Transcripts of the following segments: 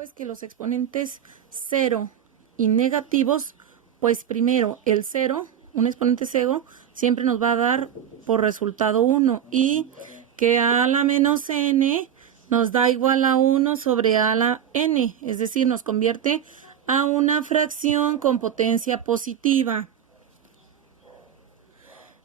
pues que los exponentes 0 y negativos, pues primero el 0, un exponente 0, siempre nos va a dar por resultado 1 y que a la menos n nos da igual a 1 sobre a la n, es decir, nos convierte a una fracción con potencia positiva.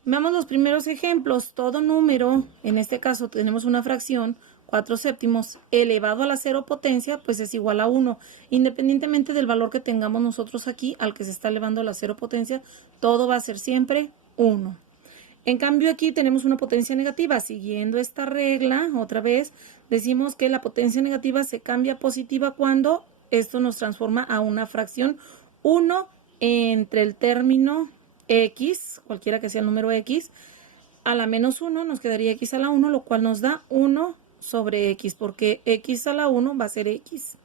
Veamos los primeros ejemplos. Todo número, en este caso tenemos una fracción, 4/7, elevado a la 0 potencia, pues es igual a 1. Independientemente del valor que tengamos nosotros aquí, al que se está elevando a la 0 potencia, todo va a ser siempre 1. En cambio aquí tenemos una potencia negativa. Siguiendo esta regla, otra vez, decimos que la potencia negativa se cambia a positiva cuando esto nos transforma a una fracción 1 entre el término x, cualquiera que sea el número x, a la menos 1 nos quedaría x a la 1, lo cual nos da 1 sobre x, porque x a la 1 va a ser x.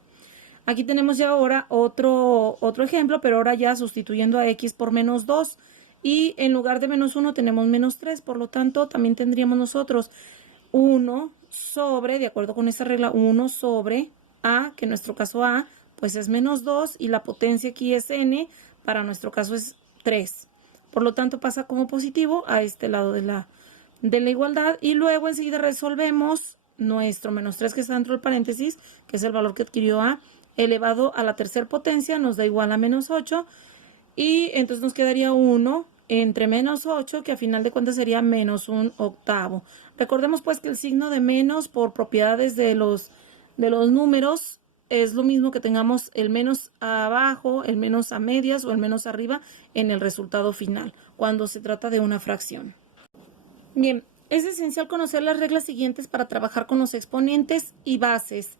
Aquí tenemos ya ahora otro ejemplo, pero ahora ya sustituyendo a x por menos 2. Y en lugar de menos 1 tenemos menos 3, por lo tanto también tendríamos nosotros 1 sobre, de acuerdo con esta regla, 1 sobre a, que en nuestro caso a, pues es menos 2 y la potencia aquí es n, para nuestro caso es 3. Por lo tanto pasa como positivo a este lado de la igualdad y luego enseguida resolvemos nuestro menos 3 que está dentro del paréntesis, que es el valor que adquirió a, elevado a la tercera potencia, nos da igual a menos 8 y entonces nos quedaría 1 entre menos 8, que a final de cuentas sería menos 1/8. Recordemos pues que el signo de menos por propiedades de los números es lo mismo que tengamos el menos abajo, el menos a medias o el menos arriba en el resultado final, cuando se trata de una fracción. Bien, es esencial conocer las reglas siguientes para trabajar con los exponentes y bases.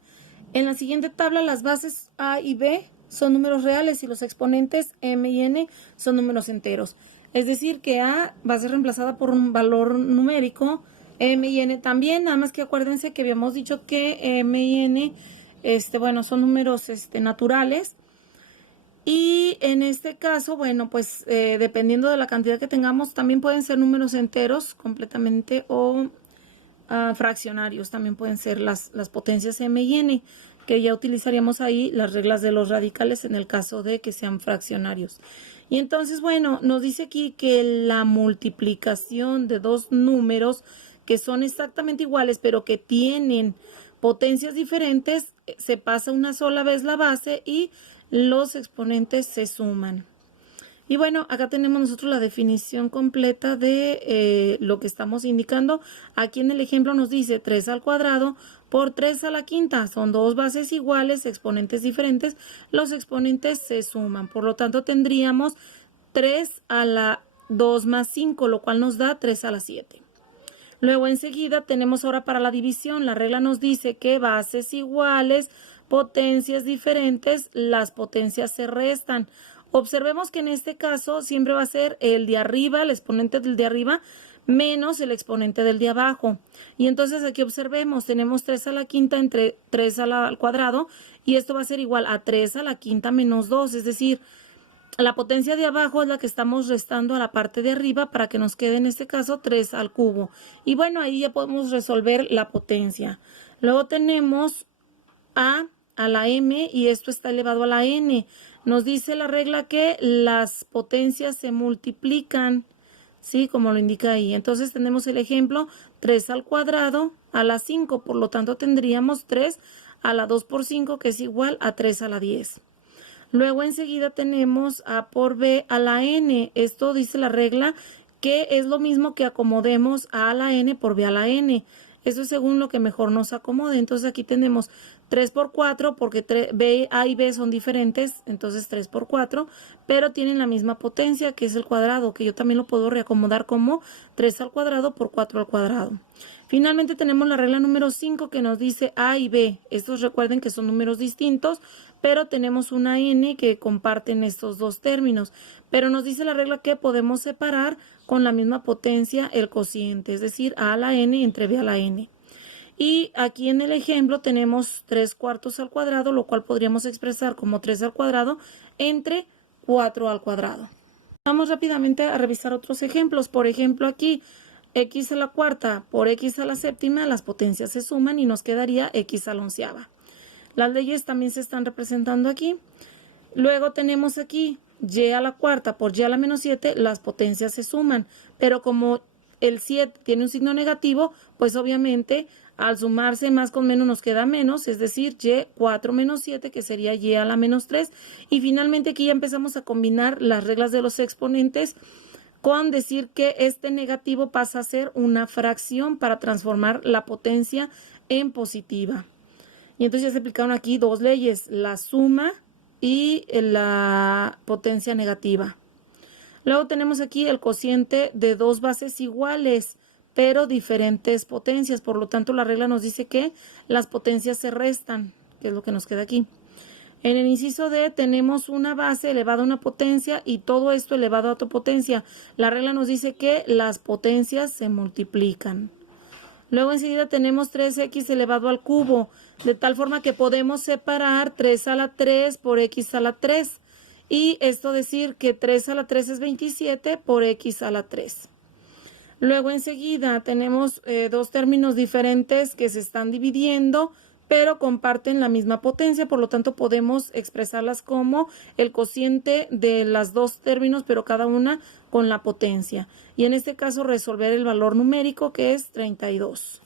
En la siguiente tabla, las bases a y b son números reales y los exponentes m y n son números enteros. Es decir, que a va a ser reemplazada por un valor numérico, m y n también, nada más que acuérdense que habíamos dicho que m y n son números naturales. Y en este caso, bueno, pues dependiendo de la cantidad que tengamos, también pueden ser números enteros completamente o fraccionarios. También pueden ser las potencias m y n, que ya utilizaríamos ahí las reglas de los radicales en el caso de que sean fraccionarios. Y entonces, bueno, nos dice aquí que la multiplicación de dos números que son exactamente iguales, pero que tienen potencias diferentes, se pasa una sola vez la base y los exponentes se suman. Y bueno, acá tenemos nosotros la definición completa de lo que estamos indicando. Aquí en el ejemplo nos dice 3 al cuadrado por 3 a la quinta. Son dos bases iguales, exponentes diferentes. Los exponentes se suman. Por lo tanto, tendríamos 3 a la 2 más 5, lo cual nos da 3 a la 7. Luego enseguida tenemos ahora para la división. La regla nos dice que bases iguales, potencias diferentes, las potencias se restan. Observemos que en este caso siempre va a ser el de arriba, el exponente del de arriba, menos el exponente del de abajo. Y entonces aquí observemos, tenemos 3 a la quinta entre 3 al cuadrado y esto va a ser igual a 3 a la quinta menos 2, es decir, la potencia de abajo es la que estamos restando a la parte de arriba para que nos quede en este caso 3 al cubo. Y bueno, ahí ya podemos resolver la potencia. Luego tenemos a la m y esto está elevado a la n. Nos dice la regla que las potencias se multiplican, ¿sí? Como lo indica ahí. Entonces tenemos el ejemplo 3 al cuadrado a la 5. Por lo tanto tendríamos 3 a la 2 por 5 que es igual a 3 a la 10. Luego enseguida tenemos a por b a la n. Esto dice la regla que es lo mismo que acomodemos a la n por b a la n. Eso es según lo que mejor nos acomode. Entonces aquí tenemos 3 por 4 porque a y b son diferentes, entonces 3 por 4, pero tienen la misma potencia que es el cuadrado, que yo también lo puedo reacomodar como 3 al cuadrado por 4 al cuadrado. Finalmente tenemos la regla número 5 que nos dice a y b. Estos recuerden que son números distintos, pero tenemos una n que comparten estos dos términos. Pero nos dice la regla que podemos separar con la misma potencia el cociente, es decir, a la n entre b a la n. Y aquí en el ejemplo tenemos 3 cuartos al cuadrado, lo cual podríamos expresar como 3 al cuadrado entre 4 al cuadrado. Vamos rápidamente a revisar otros ejemplos. Por ejemplo, aquí x a la cuarta por x a la séptima, las potencias se suman y nos quedaría x a la onceava. Las leyes también se están representando aquí. Luego tenemos aquí y a la cuarta por y a la menos 7, las potencias se suman, pero como el 7 tiene un signo negativo, pues obviamente al sumarse más con menos nos queda menos, es decir, y 4 menos 7, que sería y a la menos 3. Y finalmente aquí ya empezamos a combinar las reglas de los exponentes con decir que este negativo pasa a ser una fracción para transformar la potencia en positiva. Y entonces ya se aplicaron aquí dos leyes, la suma y la potencia negativa. Luego tenemos aquí el cociente de dos bases iguales, pero diferentes potencias. Por lo tanto, la regla nos dice que las potencias se restan, que es lo que nos queda aquí. En el inciso D tenemos una base elevada a una potencia y todo esto elevado a otra potencia. La regla nos dice que las potencias se multiplican. Luego enseguida tenemos 3x elevado al cubo, de tal forma que podemos separar 3 a la 3 por x a la 3. Y esto decir que 3 a la 3 es 27 por x a la 3. Luego enseguida tenemos dos términos diferentes que se están dividiendo, pero comparten la misma potencia, por lo tanto podemos expresarlas como el cociente de las dos términos, pero cada una con la potencia. Y en este caso resolver el valor numérico, que es 32.